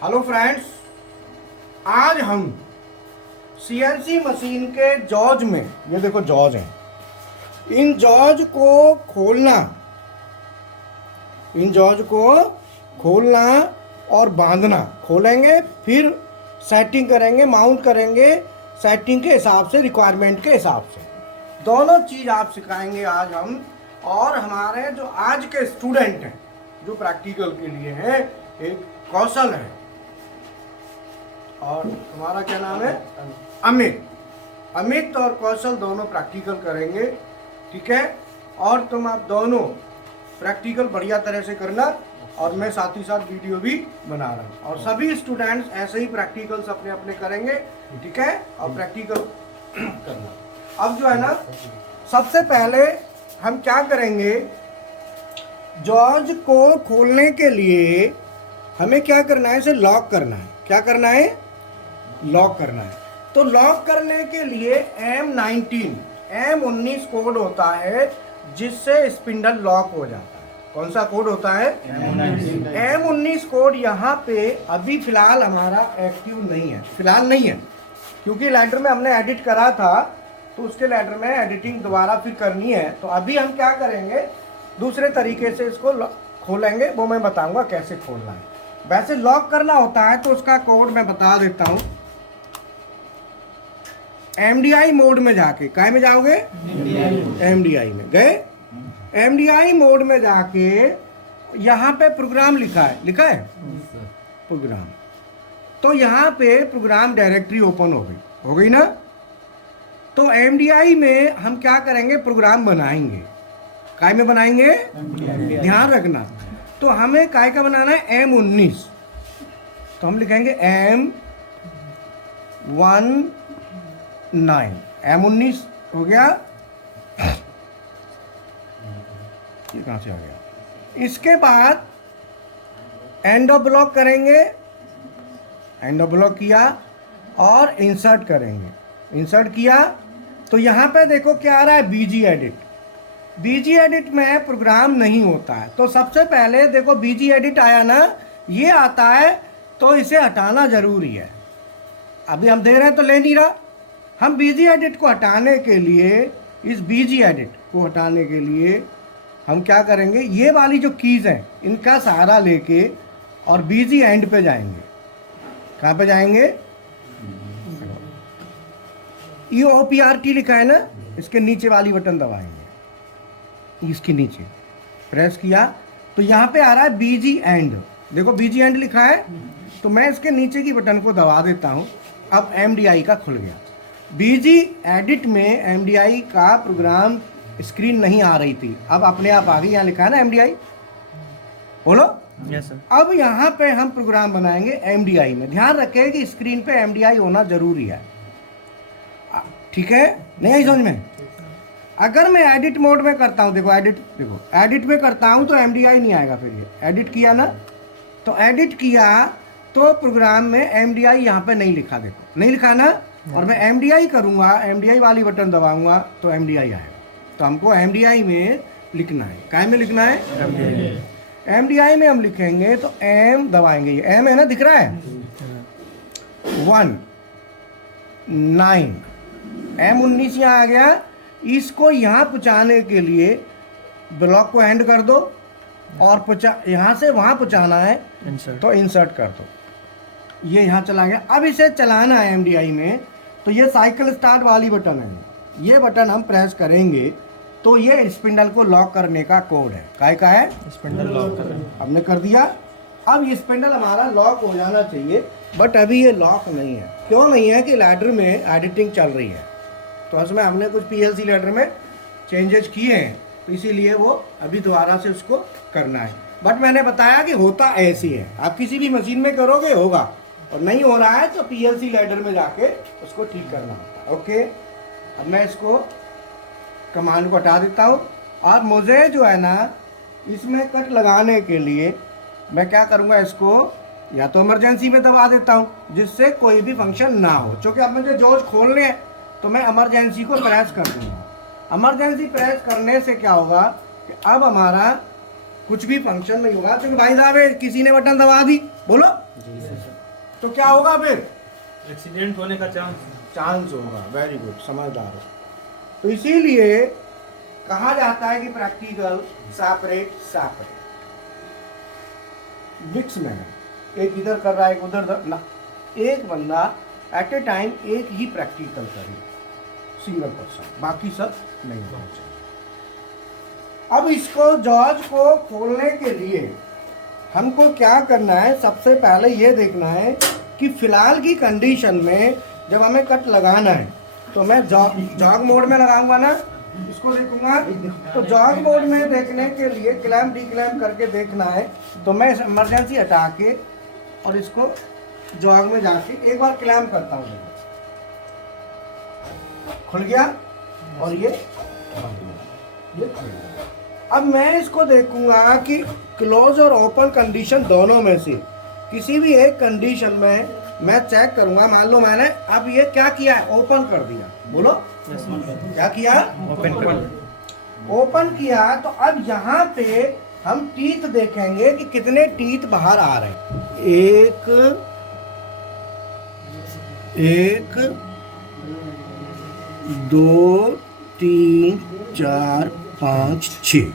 Hello friends, आज हम CNC machine के जॉज में, ये देखो जॉज हैं, इन जॉज को खोलना, इन जॉज को खोलना और बांधना, खोलेंगे फिर सेटिंग करेंगे, माउंट करेंगे सेटिंग के हिसाब से, रिक्वायरमेंट के हिसाब से। दोनों चीज़ आप सिखाएंगे आज हम। और हमारे जो आज के स्टूडेंट हैं जो प्रैक्टिकल के लिए हैं, एक कौशल है और तुम्हारा क्या नाम है? अमित। अमित और कौशल दोनों प्रैक्टिकल करेंगे, ठीक है? और तुम आप दोनों प्रैक्टिकल बढ़िया तरह से करना और मैं साथ ही साथ वीडियो भी बना रहा हूँ। और सभी स्टूडेंट्स ऐसे ही प्रैक्टिकल्स अपने अपने करेंगे, ठीक है? और प्रैक्टिकल करना। अब जो है ना, सबसे पहले हम क्या करेंगे, जॉज को खोलने के लिए हमें क्या करना है, इसे लॉक करना है। क्या करना है? लॉक करना है। तो लॉक करने के लिए M19 कोड होता है जिससे स्पिंडल लॉक हो जाता है। कौन सा कोड होता है? M19 कोड यहाँ पे अभी फिलहाल हमारा एक्टिव नहीं है, फिलहाल नहीं है, क्योंकि लेटर में हमने एडिट करा था तो उसके लेटर में एडिटिंग दोबारा फिर करनी है। तो अभी हम क्या करेंगे, दूसरे तरीके से इसको खोलेंगे, वो मैं बताऊंगा कैसे खोलना है। वैसे लॉक करना होता है तो उसका कोड मैं बता देता हूं। MDI मोड में जाके, काय में जाओगे? MDI में गए। MDI मोड में जाके यहाँ पे प्रोग्राम लिखा है, लिखा है प्रोग्राम। तो यहाँ पे प्रोग्राम डायरेक्टरी ओपन हो गई ना? तो MDI में हम क्या करेंगे, प्रोग्राम बनाएंगे। काय में बनाएंगे? ध्यान रखना। तो हमें काय का बनाना है? M19। तो हम लिखेंगे M19, M19 हो गया। ये कहाँ से आ गया? इसके बाद एंड ऑफ ब्लॉक करेंगे, एंड ऑफ ब्लॉक किया और इंसर्ट करेंगे। इंसर्ट किया तो यहाँ पे देखो क्या आ रहा है, बीजी एडिट। बीजी एडिट में प्रोग्राम नहीं होता है, तो सबसे पहले देखो बीजी एडिट आया ना, ये आता है तो इसे हटाना जरूरी है। अभी हम दे रहे हैं तो ले नहीं रहा। हम बीजी एडिट को हटाने के लिए, इस बीजी एडिट को हटाने के लिए हम क्या करेंगे, ये वाली जो कीज हैं इनका सहारा लेके और बीजी एंड पे जाएंगे। कहाँ पे जाएंगे? EOPRT लिखा है ना, इसके नीचे वाली बटन दबाएंगे, इसके नीचे प्रेस किया तो यहाँ पे आ रहा है बीजी एंड। देखो बीजी एंड लिखा है, तो मैं इसके नीचे की बटन को दबा देता हूँ। अब MDI का खुल गया। बीजी एडिट में MDI का प्रोग्राम स्क्रीन नहीं आ रही थी, अब अपने आप आ गई। यहाँ लिखा है ना MDI, बोलो। Yes sir. अब यहाँ पे हम प्रोग्राम बनाएंगे MDI में। ध्यान रखें कि स्क्रीन पे MDI होना जरूरी है, ठीक है? नहीं आई समझ में? अगर मैं एडिट मोड में करता हूँ, देखो एडिट, देखो एडिट में करता हूँ तो MDI नहीं आएगा। फिर ये एडिट किया ना, तो एडिट किया तो प्रोग्राम में MDI यहाँ पे नहीं लिखा, देखो नहीं लिखा ना। और मैं MDI करूँगा, MDI वाली बटन दबाऊंगा तो MDI आएगा। तो हमको MDI में लिखना है। काय में लिखना है? MDI में हम लिखेंगे तो M दबाएंगे, ये M है ना, दिख रहा है? 19 M19 यहाँ आ गया। इसको यहाँ पहुँचाने के लिए ब्लॉक को एंड कर दो और यहाँ से वहाँ पहुँचाना है तो इंसर्ट कर दो। ये यहाँ चला गया। अब इसे चलाना है MDI में, तो ये साइकिल स्टार्ट वाली बटन है, ये बटन हम प्रेस करेंगे तो ये स्पिंडल को लॉक करने का कोड है। काय का है? स्पिंडल लॉक करना। हमने कर दिया। अब ये स्पिंडल हमारा लॉक हो जाना चाहिए, बट अभी ये लॉक नहीं है। क्यों नहीं है? कि लैडर में एडिटिंग चल रही है, तो उसमें हमने कुछ PLC लैडर में चेंजेस किए हैं, तो इसीलिए वो अभी दोबारा से उसको करना है। बट मैंने बताया कि होता ऐसे है, आप किसी भी मशीन में करोगे होगा, और नहीं हो रहा है तो PLC लैडर में जाके उसको ठीक करना होता है। ओके, अब मैं इसको कमांड को हटा देता हूँ। और मुझे जो है ना, इसमें कट लगाने के लिए मैं क्या करूँगा, इसको या तो इमरजेंसी में दबा देता हूँ जिससे कोई भी फंक्शन ना हो। क्योंकि अब मुझे जॉज खोलने हैं तो मैं इमरजेंसी को प्रेस कर दूँगा। इमरजेंसी प्रेस करने से क्या होगा कि अब हमारा कुछ भी फंक्शन नहीं होगा। तो भाई साहब किसी ने बटन दबा दी, बोलो तो क्या होगा फिर? एक्सीडेंट होने का चांस होगा। वेरी गुड, समझदार हो। तो इसीलिए कहा जाता है कि प्रैक्टिकल सेपरेट सेपरेट, मिक्स में है, एक इधर कर रहा है एक उधर ना, एक बंदा एट ए टाइम एक ही प्रैक्टिकल करे, सिंगल पर्सन, बाकी सब नहीं होना चाहिए। अब इसको जॉर्ज को खोलने के लिए हमको क्या करना है? सबसे पहले ये देखना है कि फिलहाल की कंडीशन में जब हमें कट लगाना है तो मैं जॉग मोड में लगाऊंगा ना, इसको देखूंगा। तो जॉग मोड में देखने के लिए क्लैम्प डीक्लैम्प करके देखना है, तो मैं इमरजेंसी हटा के और इसको जॉग में जाके एक बार क्लैम्प करता हूँ, खुल गया और ये खुल गया। अब मैं इसको देखूंगा कि क्लोज और ओपन कंडीशन दोनों में से किसी भी एक कंडीशन में मैं चेक करूंगा। मान लो मैंने अब ये क्या किया है, ओपन कर दिया, बोलो क्या किया? ओपन किया। तो अब यहाँ पे हम टीथ देखेंगे कि कितने टीथ बाहर आ रहे हैं। एक 2 3 4 5 6,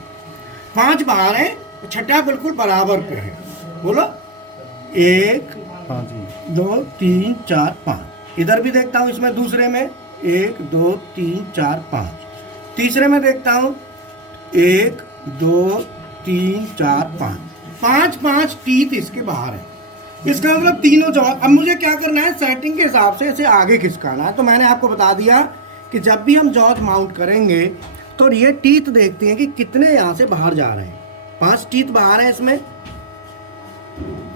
5 बाहर है, छठा बिल्कुल बराबर पे है, बोलो 1 2 3 4 5। इधर भी देखता हूँ, इसमें दूसरे में 1 2 3 4 5। तीसरे में देखता हूँ 1 2 3 4 5, 5 टीथ इसके बाहर है। इसका मतलब तीनों जॉब। अब मुझे क्या करना है, सेटिंग के हिसाब से इसे आगे खिसकाना है। तो मैंने आपको बता दिया कि जब भी हम जॉज माउंट करेंगे तो ये टीथ देखते हैं कि कितने यहाँ से बाहर जा रहे हैं। 5 टीथ बाहर हैं इसमें,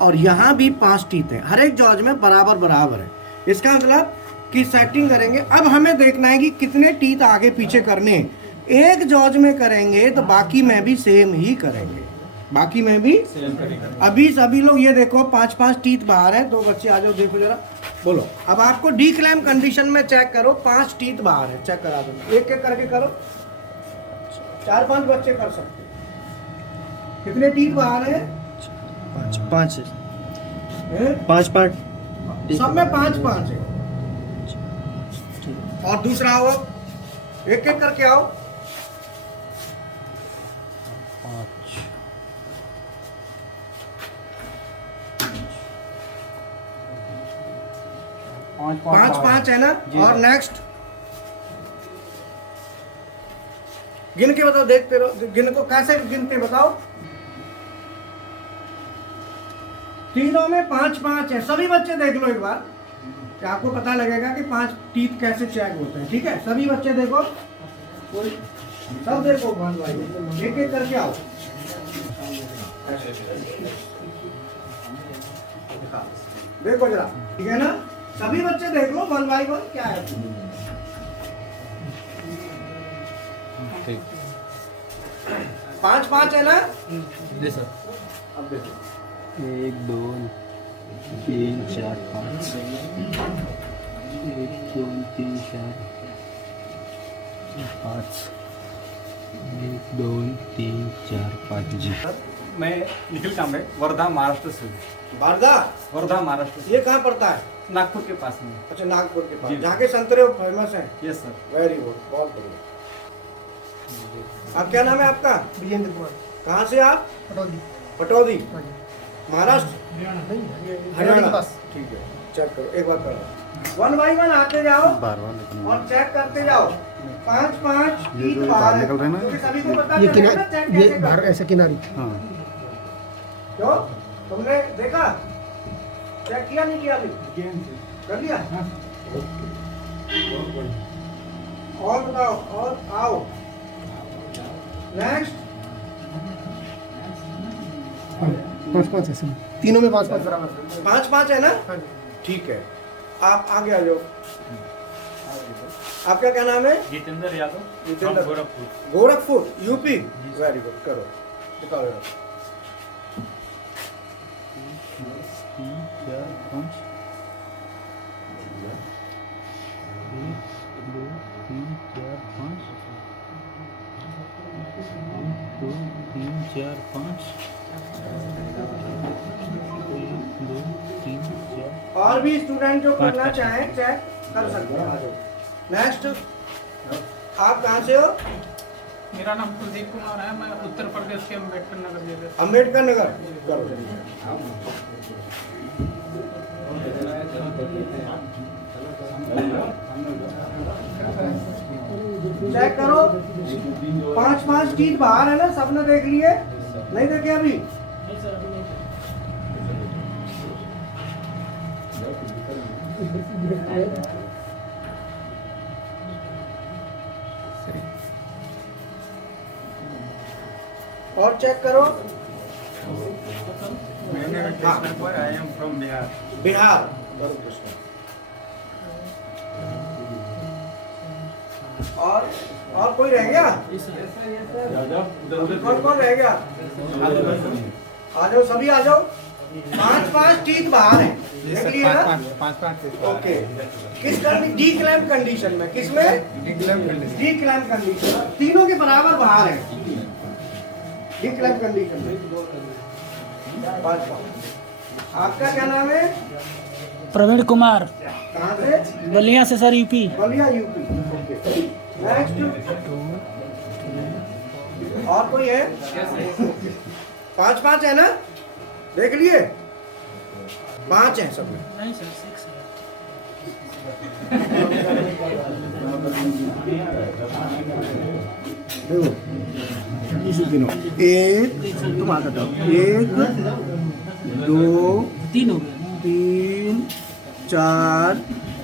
और यहाँ भी 5 टीथ हैं, हर एक जॉज में बराबर बराबर है। इसका मतलब कि सेटिंग करेंगे। अब हमें देखना है कि कितने टीथ आगे पीछे करने हैं। एक जॉज में करेंगे तो बाकी में भी सेम ही करेंगे, बाकी में भी सेम करेंगे। अभी सभी लोग ये देखो 5 टीथ बाहर है। 2 बच्चे आ जाओ, देखो जरा, बोलो। अब आपको डी क्लैम कंडीशन में चेक करो, 5 टीथ बाहर है, चेक करा दो। एक एक करके करो, 4-5 बच्चे कर सकते हैं। कितने टीथ बाहर है? 5 सब में 5 है। और दूसरा आओ, एक एक करके आओ। 5 है ना। और नेक्स्ट गिन के बताओ, देखते रहो, गिन को कैसे गिनते बताओ। तीनों में 5 है। सभी बच्चे देख लो एक बार, क्या आपको पता लगेगा कि 5 टीथ कैसे चेक होते हैं। ठीक है, सभी बच्चे देखो, कोई सब देखो, एक एक करके आओ। देखो जरा, ठीक है ना, सभी बच्चे देख लो 1 बाय 1 क्या है। ठीक, 5 है ना। जी सर। अब देखो 1 2 3 4 5, 1 2 3 4 5, 1 2 3 4 5 जी। मैं निखिल कांबळे, वर्धा महाराष्ट्र से। वर्धा महाराष्ट्र से। ये कहाँ पड़ता है? नागपुर के पास में। अच्छा, नागपुर के पास, जी। जहाँ के संतरे फेमस हैं। Yes sir. वेरी गुड, बहुत बढ़िया। आप क्या नाम है आपका? वीरेंद्र कुमार, कहाँ से आप? पटौदी। पटौदी, हाँ जी। महाराष्ट्र, हरियाणा के पास। ठीक है, चेक करो एक बार करो। 1 बाय 1 आते जाओ और चेक करते जाओ। 5 टीथ बाहर है, क्योंकि सभी को पता ये चलेगा ना चेक कैसे ये बाहर करते हैं। ऐसे किनारी। क्यों? तुमने देखा, चेक किया नहीं किया? अभी कर लिया। और बताओ, और आओ नेक्स्ट। 5 ऐसे तीनों में 5 बराबर। 5 है ना। हाँ जी। ठीक है, आप आगे आ जाओ। आपका क्या नाम है? Jitendra Yadav, Jitendra. Gorakhpur. Gorakhpur, UP. Very good, करो, दिखाओ जरा। 3 4 5, 1 2 3 4 5, 1 2 तीन चार पाँच, 1 2 3 4। और भी स्टूडेंट जो पाँच, करना पाँच। चाहें चेक कर सकते हैं। आ जाओ। नेक्स्ट, आप कहाँ से हो? मेरा नाम कुलदीप कुमार है। मैं उत्तर प्रदेश के अम्बेडकर नगर जिले से। अम्बेडकर नगर। करो। चेक करो, 5 टीथ बाहर है ना, सबने देख लिए? नहीं देखे अभी? और चेक करो। I am from Bihar. Bihar. करो कृष्ण। और कोई रह गया? कौन कौन रह गया? आ जाओ, सभी आ जाओ। 5 टीथ बाहर है, देख लिए ना? 5 ओके। किस कंडीशन? डी क्लैम्प कंडीशन में। किसमें? D clamp condition. तीनों के बराबर बाहर है डी क्लैम्प कंडीशन में। 5। आपका क्या नाम है? प्रवीण कुमार, कहाँ से? बलिया से sir, UP. Ballia, UP. Okay. Next, और कोई है? 5 है ना? देख लिए? 5 है सब में। नहीं सर, 6 है। एक, तुम आ जाओ। 1 2 3 हो गए। 3 4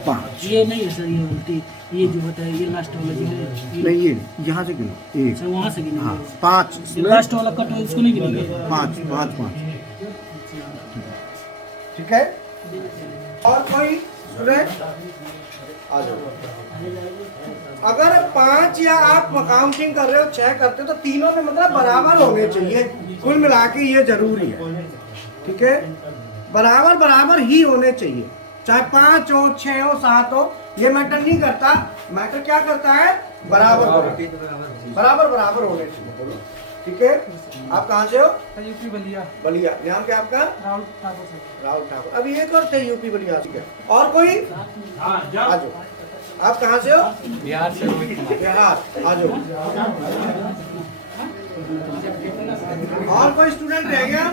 5। ये नहीं है सर, ये उल्टी, ये जो होता है ये लास्ट वाला जो है ये- नहीं, ये यहाँ से गिनो। 1 सर वहाँ से गिनेंगे। हाँ 5 ये लास्ट वाला कट हो, इसको नहीं गिनेंगे। 5 ठीक है। और कोई स्टूडेंट? आ जाओ। अगर 5 या आप काउंटिंग कर रहे हो, 6 करते हो, तो तीनों में मतलब बराबर होने चाहिए। कुल मिला के ये जरूरी है, ठीक है? बराबर बराबर ही होने चाहिए, चाहे 5 हो, 6 हो, 7 हो, ये मैटर नहीं करता। मैटर क्या करता है? बराबर बराबर बराबर होने चाहिए। बोलो, ठीक है? आप कहाँ से हो? यूपी बलिया। बलिया। नाम क्या आपका? राहुल ठाकुर सर। राहुल ठाकुर। अभी एक और थे यूपी बलिया, ठीक है? और कोई? आ जाओ। आप कहाँ से हो? बिहार से रोहित कुमार। बिहार। आ जाओ। और कोई स्टूडेंट रह गया?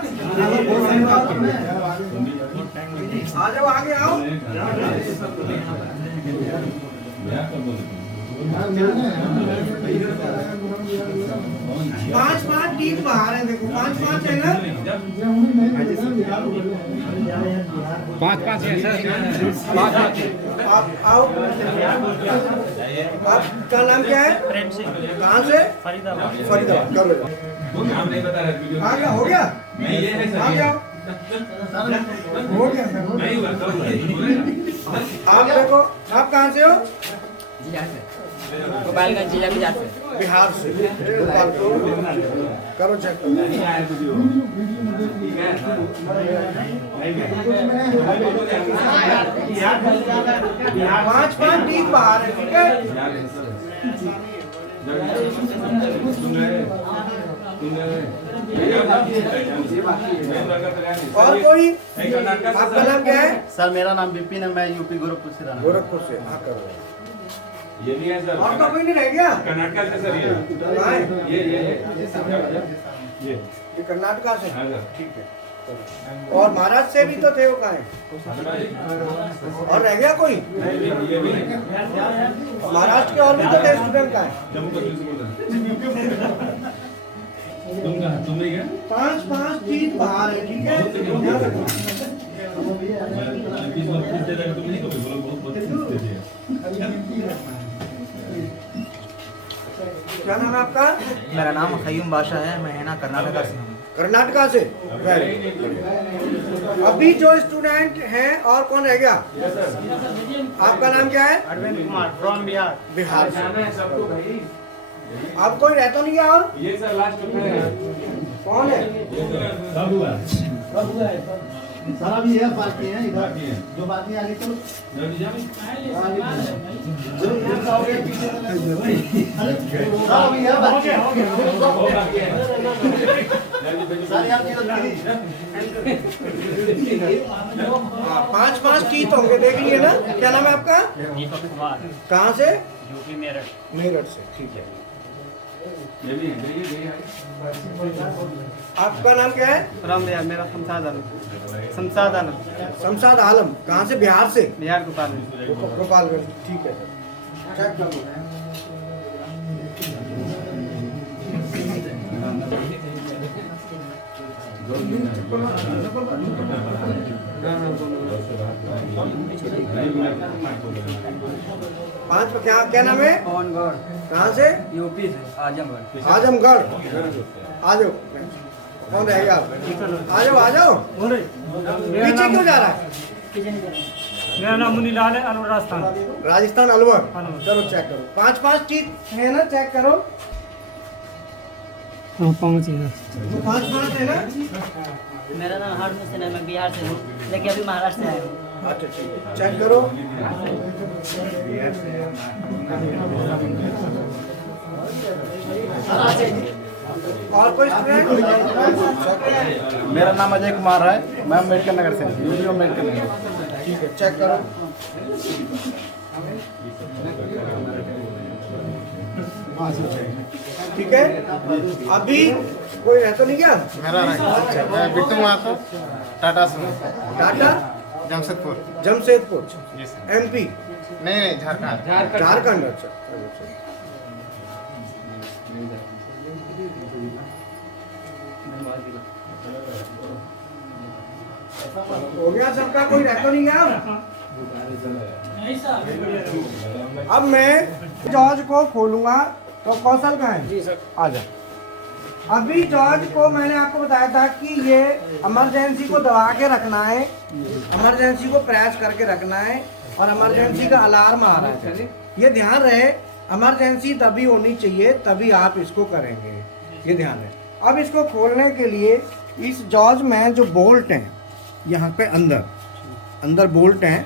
आ जाओ, आगे आओ। 5 टीथ बाहर है, देखो 5 है ना? 5 है सर। आप आओ। आपका नाम क्या है? प्रेम सिंह, कहाँ से? फरीदाबाद। फरीदाबाद। करो। आ गया? हो गया? आ गया? हो गया सर। आप देखो, आप कहाँ से हो? गोपालगंज जिला बिहार से। बिहार से। करो चेक। पाँच टीथ बाहर है, ठीक है? और कोई? आपका नाम क्या है? सर मेरा नाम विपिन है, मैं यूपी गोरखपुर से रहना। गोरखपुर से। हाँ, करो। ये भी है सर। और तो कोई नहीं रह गया? कर्नाटक से सर कहाँ है? ये ये कर्नाटका से। हाँ सर। ठीक है। और महाराष्ट्र से भी तो थे, वो कहाँ है? और रह गया कोई? ये भी नहीं। महाराष्ट्र के और भी तो थे स्टूडेंट, कहाँ है? जम्मू कश्मीर से बोल रहे हैं। तुम नहीं गए? 5 टीथ बाहर है, ठीक है? तुम नहीं कभी बोलो, बहुत क्या नाम है आपका? मेरा नाम खयूम बादशाह है, मैं है ना कर्नाटका से हूँ। कर्नाटका से। अभी जो स्टूडेंट हैं, और कौन रह गया? आपका नाम क्या है? अरविंद कुमार फ्रॉम बिहार। बिहार से। जाना है सबको भाई। अब कोई रहता नहीं है? और ये सर लास्ट में है। कौन है? सर अभी ये बाकी है इधर जो बाकी आगे चलो जल्दी जाओ सर अभी ये बाकी है हो बाकी है सर यार हाँ, 5-5 टीथ होंगे, देख लिए ना। क्या नाम है आपका? दीपक कुमार, कहाँ से? यूपी मेरठ। मेरठ से, ठीक है। ये भी है ये आपका नाम क्या है? राम भैया मेरा शमशाद आलम शमशाद आलम। कहाँ से? बिहार से? बिहार गोपाल गोपालगंज, ठीक है सर। चेक कर लो। पांच क्या क्या नाम है? पवनगढ़ कहाँ से? यूपी से आजमगढ़ आजमगढ़। आ जाओ, कौन रहेगा आप? आ जाओ आ जाओ। पीछे क्यों जा रहा है? मेरा नाम मुनीलाल है, अलवर राजस्थान। राजस्थान अलवर। अलवर। चलो चेक करो। 5-5 टीथ है ना, चेक करो। हाँ 5 है। 5-5 है ना? मेरा नाम हार्ड हुसैन है, मैं बिहार से हूँ लेकिन अभी महाराष्ट्र से आया हूँ। अच्छा ठीक है, चेक करो। और कोई स्टूडेंट? मेरा नाम अजय कुमार है, मैं अम्बेडकर नगर से यूपी अम्बेडकर नगर। ठीक है, चेक करो। ठीक है, अभी कोई है तो नहीं क्या? मेरा मैं बिट्टू माता टाटा से टाटा जमशेदपुर जमशेदपुर, जी सर। एमपी? नहीं झारखंड झारखंड। अच्छा हो गया सबका, कोई रहता नहीं गया? अब मैं जॉर्ज को खोलूंगा, तो कौशल का है? जी सर। आ जा। अभी जॉर्ज को मैंने आपको बताया था कि ये इमरजेंसी को दबा के रखना है, इमरजेंसी को प्रेस करके रखना है, और इमरजेंसी का अलार्म आ रहा है। ये ध्यान रहे, इमरजेंसी तभी होनी चाहिए, तभी आप इसको करेंगे, ये ध्यान रहे। अब इसको खोलने के लिए इस जॉर्ज में जो बोल्ट हैं, यहाँ पे अंदर बोल्ट हैं,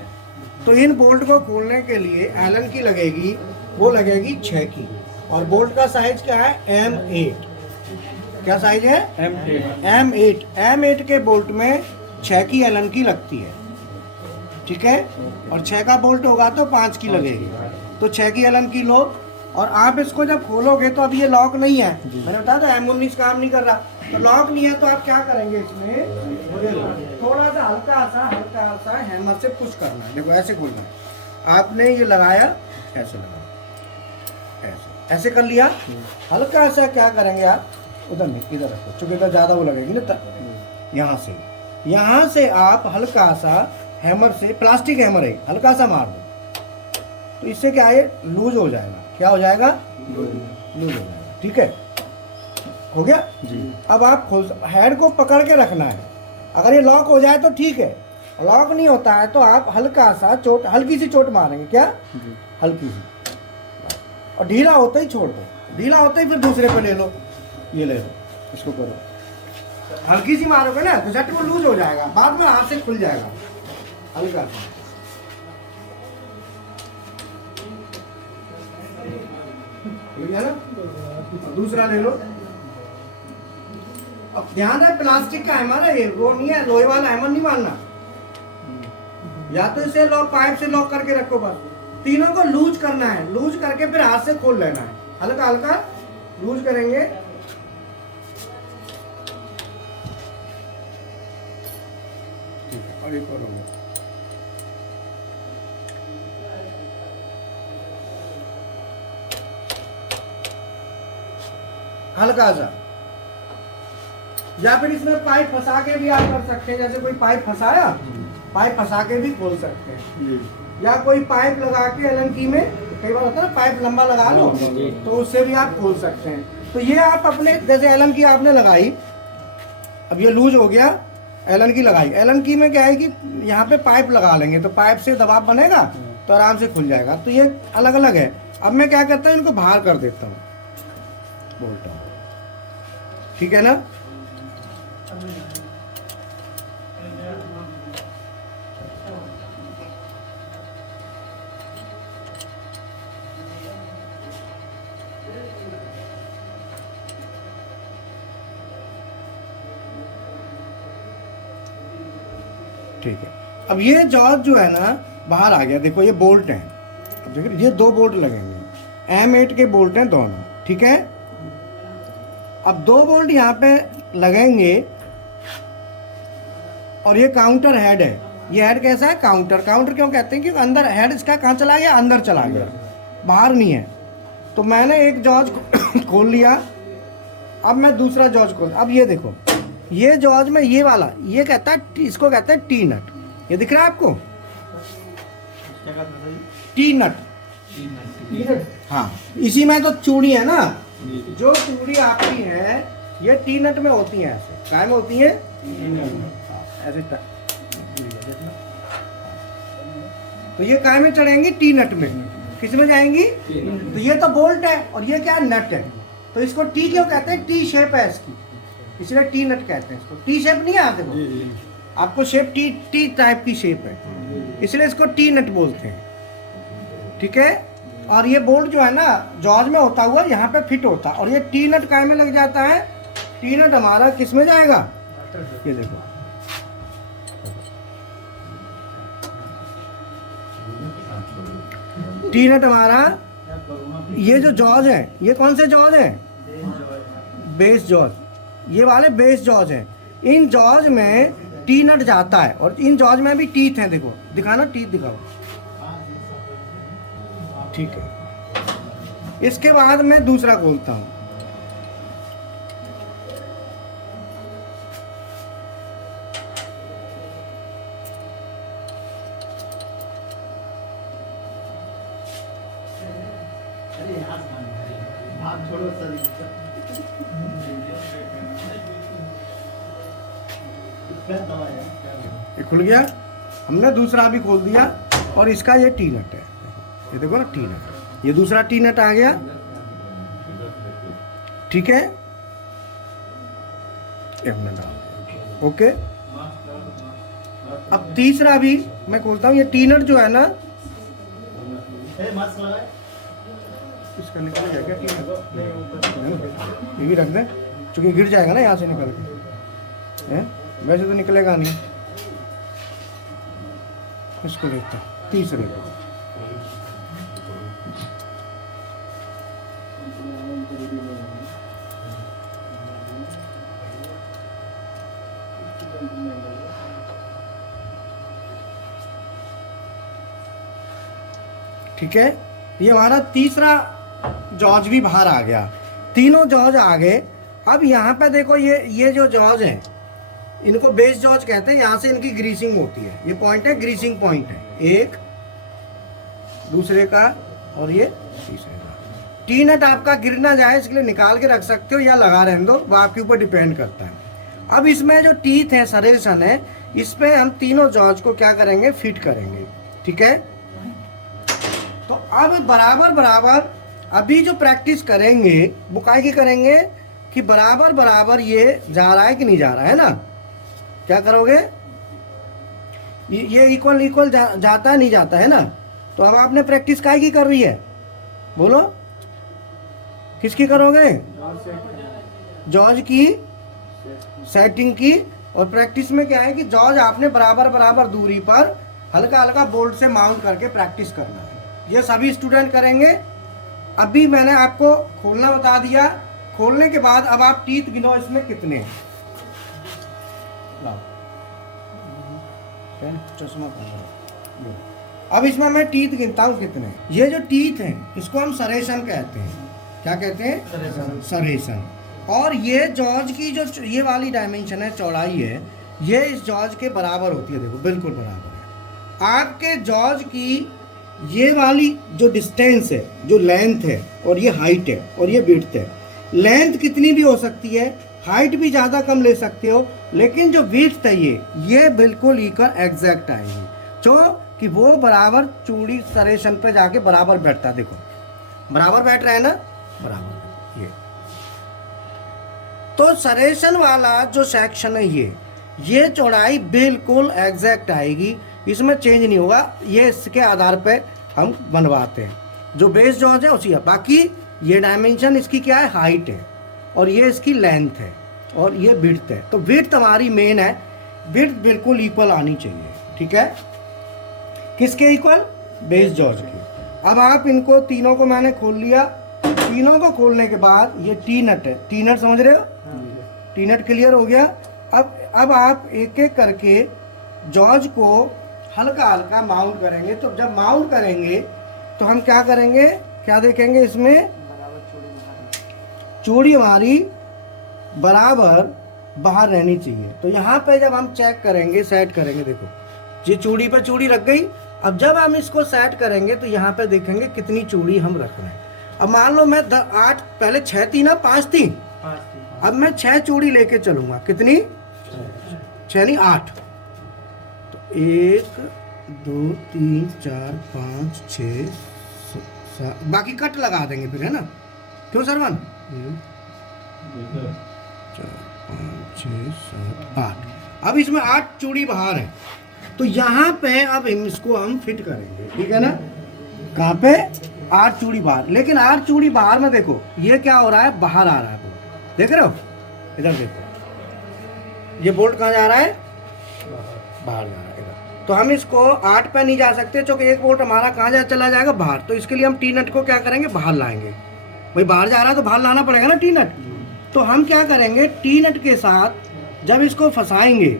तो इन बोल्ट को खोलने के लिए एलन की लगेगी, वो लगेगी 6 की, और बोल्ट का साइज क्या है? M8। क्या साइज है? M8। M8 के बोल्ट में 6 की एलन की लगती है, ठीक है। और 6 का बोल्ट होगा तो 5 की लगेगी, तो 6 की एलन की लो। और आप इसको जब खोलोगे तो अब ये लॉक नहीं है, मैंने बताया था M19 काम नहीं कर रहा, तो लॉक नहीं है, तो आप क्या करेंगे? इसमें थोड़ा सा हल्का सा हैमर से पुश करना है। देखो ऐसे खोलना है, आपने ये लगाया, ऐसे लगाया, ऐसे कर लिया। हल्का सा क्या करेंगे आप? उधर नहीं, इधर रखो, चूंकि इधर ज़्यादा वो लगेगी ना, तब यहाँ से आप हल्का सा हैमर से, प्लास्टिक हैमर है, हल्का सा मार दो, तो इससे क्या है? लूज हो जाएगा। क्या हो जाएगा? लूज हो जाएगा, ठीक है। हो गया जी। अब आप हेड को पकड़ के रखना है, अगर ये लॉक हो जाए तो ठीक है, लॉक नहीं होता है तो आप हल्का सा चोट, हल्की सी चोट मारेंगे। क्या? हल्की सी, और ढीला होता ही छोड़ दो, ढीला होता ही फिर दूसरे पे ले लो, ये ले लो, इसको करो। हल्की सी मारोगे ना तो झट वो लूज हो जाएगा, बाद में हाथ से खुल जाएगा, हल्का सा। ना, दूसरा ले लो। अब ध्यान है, प्लास्टिक का हैमर है ये, वो नहीं है, लोहे वाला हैमर नहीं मारना। या तो इसे लॉक, पाइप से लॉक करके रखो, बस तीनों को लूज करना है, लूज करके फिर हाथ से खोल लेना है, हल्का हल्का लूज करेंगे। और एक और होगा, हल्का सा, या फिर इसमें पाइप फंसा के भी आप कर सकते हैं, जैसे कोई पाइप फंसाया, पाइप फंसा के भी खोल सकते हैं, या कोई पाइप लगा के एलन की में, कई बार होता है ना पाइप लंबा लगा लो, तो उससे भी आप खोल सकते हैं। तो ये आप अपने, जैसे एलन की आपने लगाई, अब ये लूज हो गया, एलन की लगाई, एलन की में क्या है कि यहाँ पे पाइप लगा लेंगे तो पाइप से दबाव बनेगा तो आराम से खुल जाएगा। तो ये अलग अलग है। अब मैं क्या करता हूँ, इनको बाहर कर देता हूँ, बोलता हूँ, ठीक है ना। ठीक है। अब ये जॉज जो है ना बाहर आ गया, देखो ये बोल्ट है, देखो ये 2 बोल्ट लगेंगे, M8 के बोल्ट हैं दोनों, ठीक है। अब 2 बोल्ट यहाँ पे लगेंगे और ये काउंटर हेड है। ये हेड कैसा है? काउंटर। काउंटर क्यों कहते हैं? क्योंकि अंदर हेड इसका कहाँ चला गया? अंदर चला गया, बाहर नहीं है। तो मैंने एक जॉज खोल लिया, अब मैं दूसरा जॉज खोल। अब ये देखो, ये जॉज में ये वाला, ये कहता है, इसको कहते हैं टी नट। ये दिख रहा है आपको? टी नट। हाँ, इसी में तो चूड़ी है ना, जो चूड़ी आपकी है ये टी नट में होती है। ऐसे काय में होती है? ऐसे तो ये काय में चढ़ेंगी? टी नट में। किस में जाएंगी? तो ये तो बोल्ट है और ये क्या? नट है। तो इसको टी क्यों कहते हैं? टी शेप है इसकी, इसलिए टी नट कहते हैं इसको। टी शेप नहीं आते वो, आपको शेप टी टाइप की शेप है, इसलिए इसको टी नट बोलते हैं, ठीक है। और ये बोल्ट जो है ना जॉज में होता हुआ यहाँ पे फिट होता है, और ये टी नट काय में लग जाता है? टी नट हमारा किस में जाएगा? ये देखो, टी नट हमारा, ये जो जॉज है, ये कौन से जॉज है? Base jaws. ये वाले बेस जॉज हैं। इन जॉज में टी नट जाता है, और इन जॉज में भी टीथ हैं। देखो, दिखाना, टीथ दिखाओ, ठीक है। इसके बाद मैं दूसरा खोलता हूं। ये खुल गया, हमने दूसरा भी खोल दिया, और इसका ये टी नट है। ये देखो ना, टी नट, ये दूसरा टी नट आ गया, ठीक है। ये हमने डाल दिया, ओके। अब तीसरा भी मैं खोलता हूँ। ये टी नट जो है ना, इसका निकल जाएगा टी नट, ये भी रख दें, क्योंकि गिर जाएगा ना यहाँ से निकल के, है? वैसे तो निकलेगा नहीं। इसको देखते हैं, तीसरे को। ठीक है, ये हमारा तीसरा जॉज भी बाहर आ गया। तीनों जॉज आ गए। अब यहाँ पे देखो, ये जो जॉज है इनको बेस जॉज कहते हैं। यहाँ से इनकी ग्रीसिंग होती है, ये पॉइंट है, ग्रीसिंग पॉइंट है, एक दूसरे का और ये तीसरे का। टी नट आपका गिर ना जाए इसके लिए निकाल के रख सकते हो या लगा रहने दो, वो आपके ऊपर डिपेंड करता है। अब इसमें जो टीथ है, सरेसन है, इस पे हम तीनों जॉज को क्या करेंगे? फिट करेंगे, ठीक है। तो अब बराबर बराबर अभी जो प्रैक्टिस करेंगे वो काय की करेंगे कि बराबर बराबर ये जा रहा है कि नहीं जा रहा है ना। क्या करोगे? ये इक्वल इक्वल जाता है नहीं जाता है ना। तो अब आपने प्रैक्टिस काय की कर रही है? बोलो, किसकी करोगे? जॉज की सेटिंग की। और प्रैक्टिस में क्या है कि जॉज आपने बराबर बराबर दूरी पर हल्का हल्का बोल्ट से माउंट करके प्रैक्टिस करना है। ये सभी स्टूडेंट करेंगे। अभी मैंने आपको खोलना बता दिया। खोलने के बाद अब आप टीथ गिनो, इसमें कितने हैं। चश्मा। अब इसमें मैं टीथ गिनता हूँ कितने। ये जो टीथ हैं इसको हम सरेसन कहते हैं। क्या कहते हैं? सरेसन। और ये जॉज की जो ये वाली डायमेंशन है, चौड़ाई है, ये इस जॉज के बराबर होती है। देखो, बिल्कुल बराबर है। आपके जॉज की ये वाली जो डिस्टेंस है, जो लेंथ है, और ये हाइट है, और ये विड्थ है। लेंथ कितनी भी हो सकती है, हाइट भी ज़्यादा कम ले सकते हो, लेकिन जो विड्थ है ये बिल्कुल इक्वल एग्जैक्ट आएगी, जो कि वो बराबर चूड़ी सरेसन पे जाके बराबर बैठता है। देखो, बराबर बैठ रहा है ना, बराबर। ये तो सरेसन वाला जो सेक्शन है, ये चौड़ाई बिल्कुल एग्जैक्ट आएगी, इसमें चेंज नहीं होगा। ये इसके आधार पे हम बनवाते हैं। जो बेस जॉज है उसी है। बाकी ये डायमेंशन इसकी क्या है? हाइट है, और ये इसकी लेंथ है, और ये विड्थ है। तो विड्थ हमारी मेन है। विड्थ बिल्कुल इक्वल आनी चाहिए, ठीक है। किसके इक्वल? बेस जॉर्ज के। अब आप इनको तीनों को मैंने खोल लिया। तीनों को खोलने के बाद ये टी नट है, टी नट समझ रहे हो? टी नट क्लियर हो गया। अब आप एक एक करके जॉर्ज को हल्का हल्का माउंट करेंगे। तो जब माउंट करेंगे तो हम क्या करेंगे, क्या देखेंगे इसमें? चूड़ी हमारी बराबर बाहर रहनी चाहिए। तो यहाँ पे जब हम चेक करेंगे, सेट करेंगे, देखो ये चूड़ी पे चूड़ी रख गई। अब जब हम इसको सेट करेंगे तो यहाँ पे देखेंगे कितनी चूड़ी हम रख रहे हैं। अब मान लो मैं 8, पहले 6 थी ना, 5 थी, अब मैं 6 चूड़ी लेके चलूंगा। कितनी? 6 नहीं 8। तो 1 2 3 4 5 6 7, बाकी कट लगा देंगे फिर, है ना? क्यों सरवन? 4 5 6 7 8। अब इसमें 8 चूड़ी बाहर है, तो यहाँ पे अब इसको हम फिट करेंगे, ठीक है ना? कहाँ पे? 8 चूड़ी बाहर। लेकिन 8 चूड़ी बाहर में देखो ये क्या हो रहा है, बाहर आ रहा है बोल्ट, देख रहे हो? इधर देखो ये बोल्ट कहाँ जा रहा है, बाहर जा रहा है इधर। तो हम इसको 8 पे नहीं जा सकते क्योंकि एक बोल्ट हमारा कहाँ चला जाएगा, बाहर। तो इसके लिए हम टी नट को क्या करेंगे, बाहर लाएंगे। भाई बाहर जा रहा है तो बाहर लाना पड़ेगा ना टी नट। तो हम क्या करेंगे, टी नट के साथ जब इसको फंसाएंगे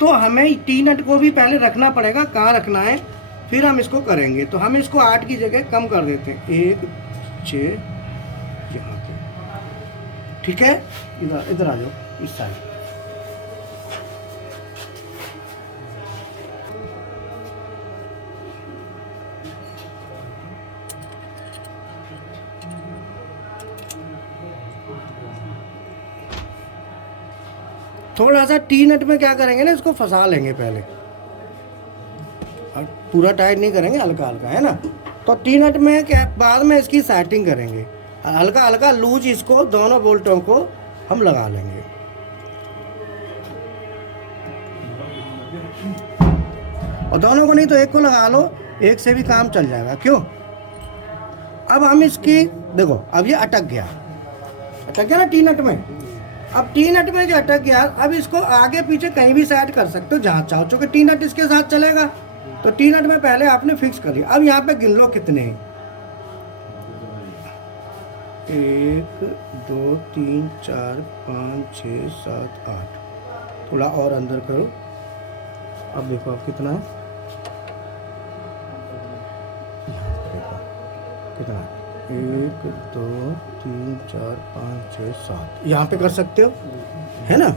तो हमें टी नट को भी पहले रखना पड़ेगा, कहाँ रखना है, फिर हम इसको करेंगे। तो हम इसको 8 की जगह कम कर देते हैं, 1 6 यहाँ पे, ठीक है। इधर इधर आ जाओ इस साइड। थोड़ा सा टी नट में क्या करेंगे ना, इसको फंसा लेंगे पहले, और पूरा टाइट नहीं करेंगे, हल्का हल्का, है ना। तो टी नट में क्या, बाद में इसकी सेटिंग करेंगे, हल्का हल्का लूज इसको दोनों बोल्टों को हम लगा लेंगे। और दोनों को नहीं तो एक को लगा लो, एक से भी काम चल जाएगा, क्यों? अब हम इसकी देखो, अब ये अटक गया ना टी नट में। अब टी नट में जो अटक गया, अब इसको आगे पीछे कहीं भी सेट कर सकते हो जहाँ चाहो, क्योंकि टी नट इसके साथ चलेगा। तो टी नट में पहले आपने फिक्स कर लिया। अब यहाँ पे गिन लो कितने हैं, 1 2 3 4 5 6 7 8। थोड़ा और अंदर करो। अब देखो अब कितना है, देखो कितना है, 1 2 3 4 5 6 7। यहाँ पे कर सकते हो, है ना।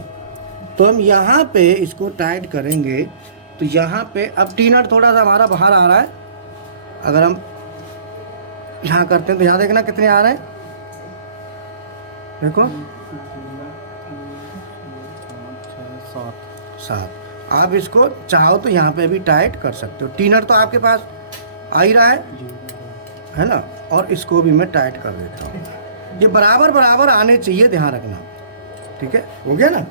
तो हम यहाँ पे इसको टाइट करेंगे। तो यहाँ पे अब टी नट थोड़ा सा हमारा बाहर आ रहा है। अगर हम यहाँ करते हैं तो यहाँ देखना कितने आ रहे हैं, देखो 7। आप इसको चाहो तो यहाँ पे भी टाइट कर सकते हो। टी नट तो आपके पास आ ही रहा है ना। और इसको भी मैं टाइट कर देता हूँ। ये बराबर बराबर आने चाहिए, ध्यान रखना, ठीक है। हो गया ना।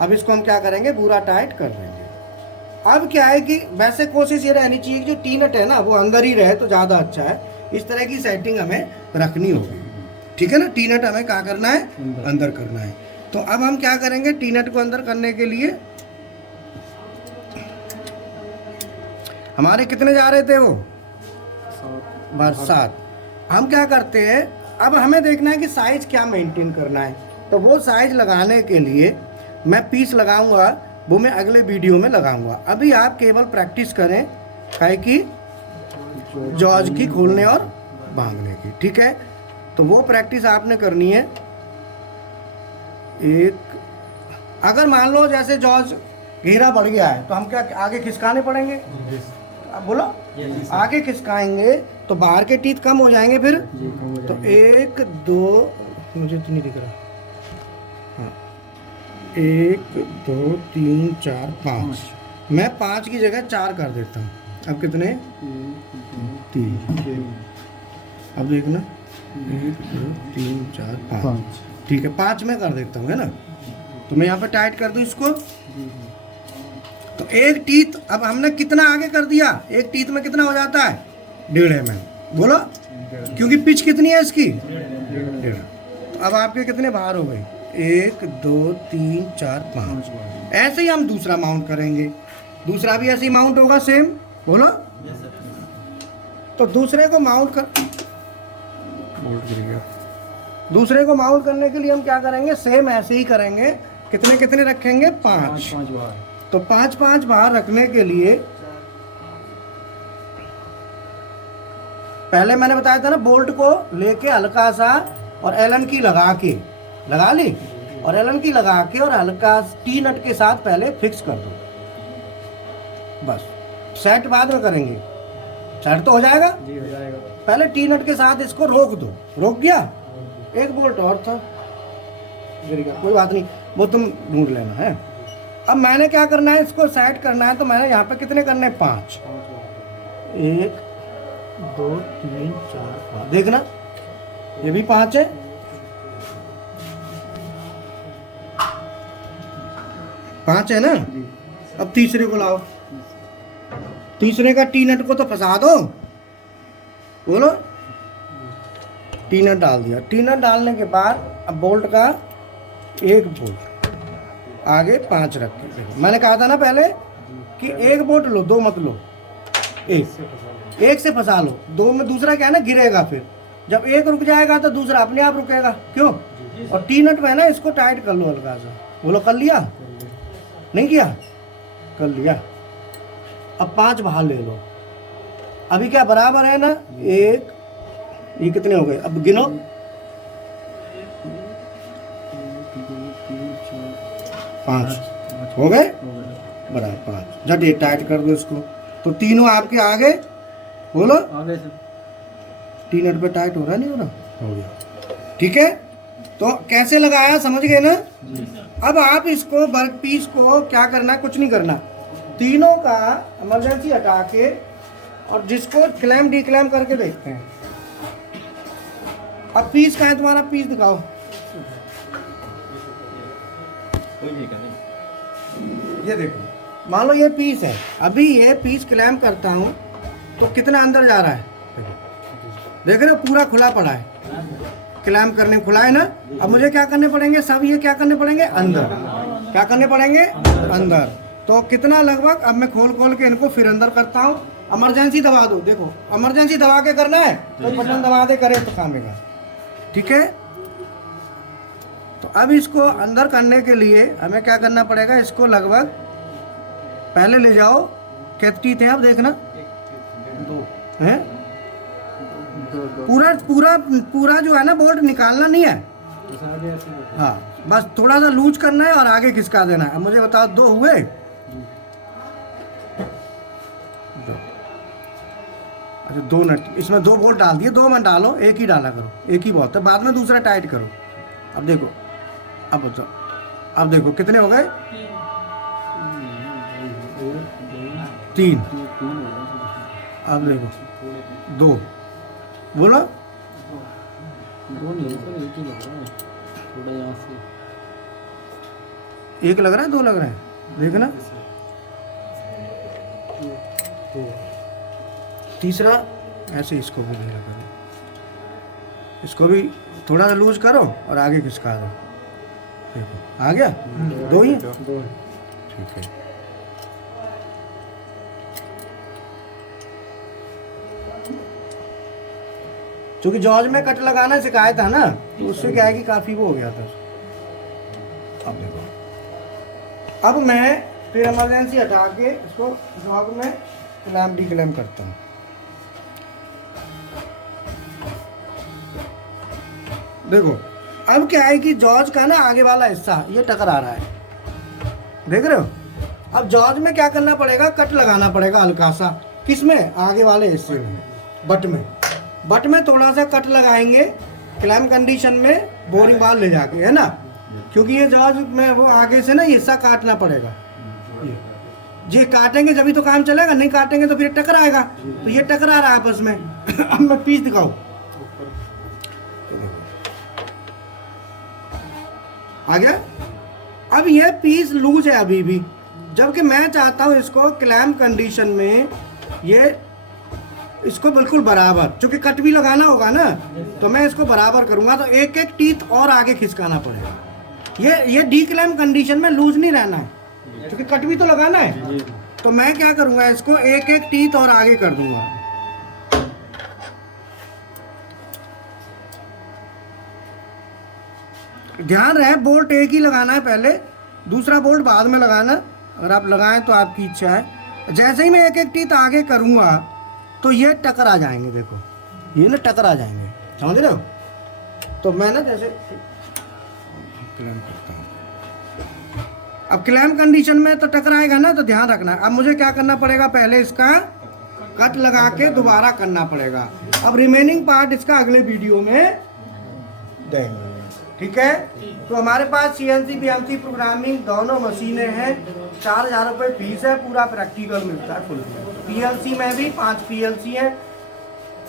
अब इसको हम क्या करेंगे, पूरा टाइट कर देंगे। अब क्या है कि वैसे कोशिश ये रहनी चाहिए कि जो टी नट है ना वो अंदर ही रहे तो ज़्यादा अच्छा है। इस तरह की सेटिंग हमें रखनी होगी, ठीक है ना। टी नट हमें क्या करना है, अंदर करना है। तो अब हम क्या करेंगे, टी नट को अंदर करने के लिए हमारे कितने जा रहे थे वो, बस 7। हम क्या करते हैं, अब हमें देखना है कि साइज क्या मेंटेन करना है। तो वो साइज लगाने के लिए मैं पीस लगाऊंगा, वो मैं अगले वीडियो में लगाऊंगा। अभी आप केवल प्रैक्टिस करें काहे की जॉर्ज की खोलने और बांधने की, ठीक है। तो वो प्रैक्टिस आपने करनी है। एक अगर मान लो जैसे जॉर्ज घेरा बढ़ गया है तो हम क्या आगे खिसकाने पड़ेंगे, आप बोलो आगे खिसकाएंगे तो बाहर के टीथ कम हो जाएंगे फिर। तो 1 2 मुझे तो नहीं दिख रहा, हाँ 1 2 3 4 5। मैं 5 की जगह 4 कर देता हूँ। अब कितने, 3। अब देखना 1 2 3 4 5, ठीक है। 5 में कर देता हूँ, है ना। तो मैं यहाँ पे टाइट कर दूँ इसको। तो एक टीथ अब हमने कितना आगे कर दिया, एक टीथ में कितना हो जाता है, 1.5 mm, बोलो, क्योंकि पिच कितनी है इसकी, 1.5। तो अब आपके कितने बाहर हो गए, 1 2 3 4 5। ऐसे ही हम दूसरा माउंट करेंगे, दूसरा भी ऐसे ही माउंट होगा सेम। बोलो। तो दूसरे को माउंट कर, दूसरे को माउंट करने के लिए हम क्या करेंगे, सेम ऐसे ही करेंगे। कितने कितने रखेंगे, 5। तो 5 5 बाहर रखने के लिए पहले मैंने बताया था ना, बोल्ट को लेके हल्का सा और एलन की लगा के, लगा ली, और एलन की लगा के और हल्का टी नट के साथ पहले फिक्स कर दो। बस सेट बाद में करेंगे, सेट तो हो जाएगा जी, हो जाएगा। पहले टी नट के साथ इसको रोक दो। रोक गया, एक बोल्ट और था, गिर गया, कोई बात नहीं, वो तुम ढूंढ लेना है। अब मैंने क्या करना है, इसको सेट करना है। तो मैंने यहाँ पे कितने करने हैं, 5। 1 2 3 4 5। देखना ये भी 5 है। पांच है ना। अब तीसरे को लाओ, तीसरे का टी नट को तो फंसा दो। बोलो। टी नट डाल दिया। टी नट डालने के बाद अब बोल्ट का एक बोल्ट आगे 5 रख के, मैंने कहा था ना पहले कि एक बोल्ट लो, 2 मत लो, एक से फंसा लो। 2 में दूसरा क्या है ना, गिरेगा। फिर जब एक रुक जाएगा तो दूसरा अपने आप रुकेगा। क्यों? और टी नट में ना इसको टाइट कर लो हल्का सा। बोलो, कर लिया? नहीं किया? कर लिया। अब 5 बाहर ले लो। अभी क्या बराबर है ना, 1, ये कितने हो गए, अब गिनो। 5 हो गए, बराबर 5। जब ये टाइट कर दो इसको, तो तीनों आपके आगे। बोलो, आगे से टी नट पे टाइट हो रहा, नहीं हो रहा? हो गया। ठीक है, तो कैसे लगाया समझ गए ना। अब आप इसको वर्क पीस को क्या करना है, कुछ नहीं करना, तीनों का इमरजेंसी हटा के और जिसको क्लैम डी क्लैम करके देखते हैं। अब पीस कहाँ है तुम्हारा, पीस दिखाओ। ये देखो, मान लो ये पीस है। अभी ये पीस क्लैम करता हूँ तो कितना अंदर जा रहा है, देख रहे हो, पूरा खुला पड़ा है। क्लैम करने खुला है ना। अब मुझे क्या करने पड़ेंगे, सब ये क्या करने पड़ेंगे, अंदर। क्या करने पड़ेंगे, अंदर। तो कितना लगभग, अब मैं खोल खोल के इनको फिर अंदर करता हूँ। इमरजेंसी दबा दो, देखो इमरजेंसी दबा के करना है, तो बटन दबा दे करे तो काम होगा। ठीक है, तो अब इसको अंदर करने के लिए हमें क्या करना पड़ेगा, इसको लगभग पहले ले जाओ। कितनी थे अब देखना, 2 हैं। पूरा पूरा पूरा जो है ना, बोल्ट निकालना नहीं है। हाँ, बस थोड़ा सा लूज करना है और आगे खिसका देना है। अब मुझे बताओ, 2 हुए? अच्छा, 2 नट, इसमें 2 बोल्ट डाल दिए। 2 मत डालो, एक ही डाला करो, एक ही बहुत है, बाद में दूसरा टाइट करो। अब देखो, अब बताओ, अब देखो कितने हो गए, 3। अब देखो 2। बोलो, 2 नहीं, एक ही लग रहा है, थोड़ा यहाँ से 1 लग रहा है, 2 लग रहा है, देखना। तीसरा ऐसे इसको भी ढीला करो, इसको भी थोड़ा सा लूज करो और आगे खिसका दो। देखो आ गया, 2 ही। ठीक है, क्योंकि जॉर्ज में कट लगाना सिखाया था ना, तो उससे क्या है कि काफी वो हो गया था। अब देखो, अब मैं फिर इमरजेंसी हटा के इसको जॉग में क्लैम डी क्लैम करता हूँ। देखो, अब क्या है कि जॉर्ज का ना आगे वाला हिस्सा ये टकरा रहा है, देख रहे हो। अब जॉर्ज में क्या करना पड़ेगा, कट लगाना पड़ेगा हल्का सा। किसमें, आगे वाले हिस्से में, बट में। बट में थोड़ा सा कट लगाएंगे क्लैम कंडीशन में, बोरिंग बाल ले जाके, है ना, क्योंकि ये जॉर्ज में वो आगे से ना हिस्सा काटना पड़ेगा। ये काटेंगे जब तो काम चलेगा, नहीं काटेंगे तो फिर टकराएगा। तो ये टकरा रहा है आपस में। अब मैं पीस दिखाऊं, आ गया। अब ये पीस लूज है अभी भी, जबकि मैं चाहता हूं इसको क्लैम कंडीशन में, ये इसको बिल्कुल बराबर, क्योंकि कट भी लगाना होगा ना, तो मैं इसको बराबर करूंगा। तो एक एक टीथ और आगे खिसकाना पड़ेगा। ये डी क्लैम कंडीशन में लूज नहीं रहना है, क्योंकि कट भी तो लगाना है। तो मैं क्या करूंगा, इसको एक एक टीथ और आगे कर दूंगा। ध्यान रहे बोल्ट एक ही लगाना है पहले, दूसरा बोल्ट बाद में लगाना। अगर आप लगाएं तो आपकी इच्छा है। जैसे ही मैं एक एक टीथ आगे करूंगा तो ये टकरा जाएंगे, देखो ये ना टकरा जाएंगे, समझ रहे हो। तो मैं ना जैसे क्लैम करता हूँ, अब क्लैम कंडीशन में तो टकराएगा ना, तो ध्यान रखना। अब मुझे क्या करना पड़ेगा, पहले इसका कट लगा के दोबारा करना पड़ेगा। अब रिमेनिंग पार्ट इसका अगले वीडियो में देंगे, ठीक है। तो हमारे पास CNC BMC प्रोग्रामिंग दोनों मशीनें हैं। 4000 रुपये फीस है, पूरा प्रैक्टिकल मिलता है फुल। PLC में भी 5 PLC हैं,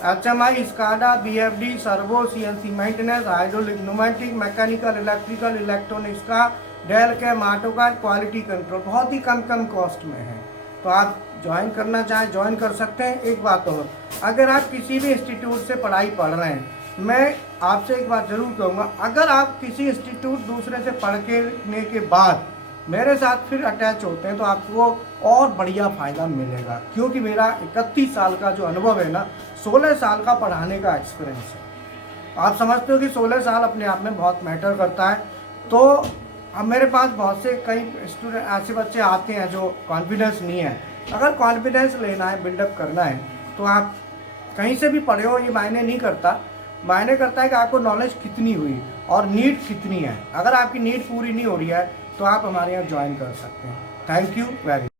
HMI, SCADA, BFD, servo, CNC maintenance, hydraulic, pneumatic, mechanical, electrical, electronics का, डेल के, माटो का, क्वालिटी कंट्रोल, बहुत ही कम कॉस्ट में है। तो आप ज्वाइन करना चाहें ज्वाइन कर सकते हैं। एक बात और, अगर आप किसी भी इंस्टीट्यूट से पढ़ाई पढ़ रहे हैं, मैं आपसे एक बात जरूर कहूँगा, अगर आप किसी इंस्टीट्यूट दूसरे से पढ़ने के बाद मेरे साथ फिर अटैच होते हैं तो आपको और बढ़िया फ़ायदा मिलेगा, क्योंकि मेरा 31 साल का जो अनुभव है ना, 16 साल का पढ़ाने का एक्सपीरियंस है। आप समझते हो कि 16 साल अपने आप में बहुत मैटर करता है। तो अब मेरे पास बहुत से कई स्टूडेंट ऐसे बच्चे आते हैं जो कॉन्फिडेंस नहीं है। अगर कॉन्फिडेंस लेना है, बिल्डअप करना है, तो आप कहीं से भी पढ़े हो, ये मायने नहीं करता। मायने करता है कि आपको नॉलेज कितनी हुई और नीड कितनी है। अगर आपकी नीड पूरी नहीं हो रही है तो आप हमारे यहाँ ज्वाइन कर सकते हैं। Thank you very much.